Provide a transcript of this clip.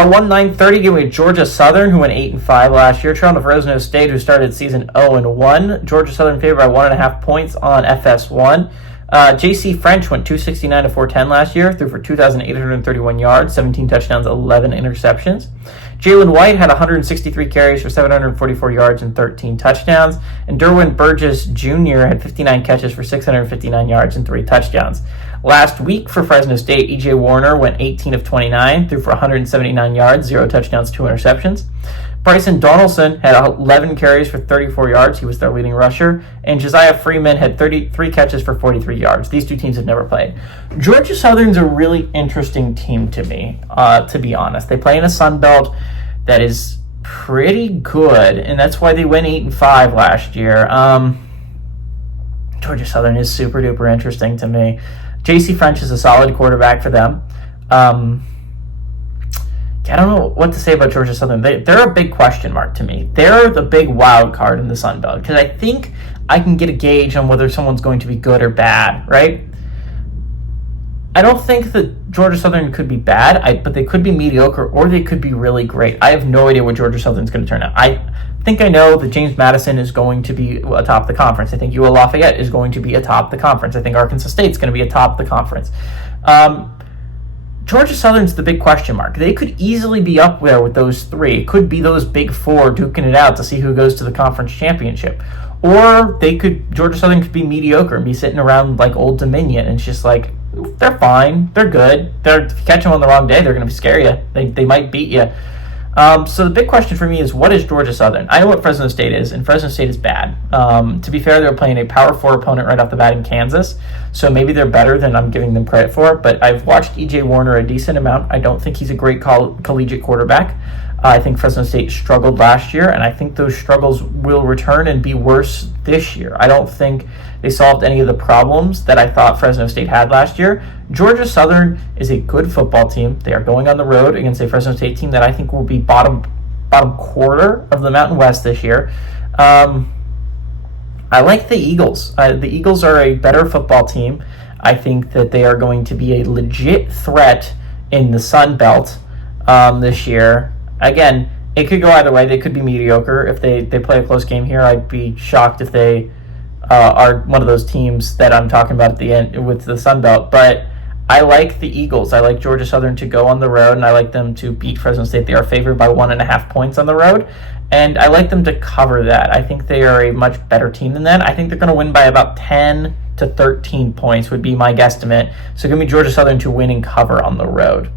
Our 1-9-30 game with Georgia Southern, who went 8-5 last year. Trail to Fresno State, who started season 0-1. Georgia Southern favored by 1.5 points on FS1. J.C. French went 269 to 410 last year, threw for 2,831 yards, 17 touchdowns, 11 interceptions. Jalen White had 163 carries for 744 yards and 13 touchdowns. And Derwin Burgess Jr. had 59 catches for 659 yards and 3 touchdowns. Last week for Fresno State, E.J. Warner went 18 of 29, threw for 179 yards, 0 touchdowns, 2 interceptions. Bryson Donaldson had 11 carries for 34 yards. He was their leading rusher. And Josiah Freeman had 33 catches for 43 yards. These two teams have never played. Georgia Southern's a really interesting team to me, to be honest. They play in a Sun Belt that is pretty good, and that's why they went 8-5 last year. Georgia Southern is super duper interesting to me. J.C. French is a solid quarterback for them. I don't know what to say about Georgia Southern. They're a big question mark to me. They're the big wild card in the Sun Belt because I think I can get a gauge on whether someone's going to be good or bad, right? I don't think that Georgia Southern could be bad, but they could be mediocre or they could be really great. I have no idea what Georgia Southern's going to turn out. I think I know that James Madison is going to be atop the conference. I think UL Lafayette is going to be atop the conference. I think Arkansas State's going to be atop the conference. Georgia Southern's the big question mark. They could easily be up there with those three. It could be those big four duking it out to see who goes to the conference championship. Or Georgia Southern could be mediocre and be sitting around like Old Dominion. And it's just like, they're fine. They're good. If you catch them on the wrong day, they're going to scare you. They might beat you. So the big question for me is, what is Georgia Southern? I know what Fresno State is, and Fresno State is bad. To be fair, they're playing a Power 4 opponent right off the bat in Kansas, so maybe they're better than I'm giving them credit for, but I've watched E.J. Warner a decent amount. I don't think he's a great collegiate quarterback. I think Fresno State struggled last year, and I think those struggles will return and be worse this year. I don't think they solved any of the problems that I thought Fresno State had last year. Georgia Southern is a good football team. They are going on the road against a Fresno State team that I think will be bottom quarter of the Mountain West this year. I like the Eagles. The Eagles are a better football team. I think that they are going to be a legit threat in the Sun Belt this year. Again, it could go either way. They could be mediocre. If they play a close game here, I'd be shocked if they are one of those teams that I'm talking about at the end with the Sun Belt. But I like the Eagles. I like Georgia Southern to go on the road, and I like them to beat Fresno State. They are favored by 1.5 points on the road, and I like them to cover that. I think they are a much better team than that. I think they're going to win by about 10 to 13 points would be my guesstimate. So give me Georgia Southern to win and cover on the road.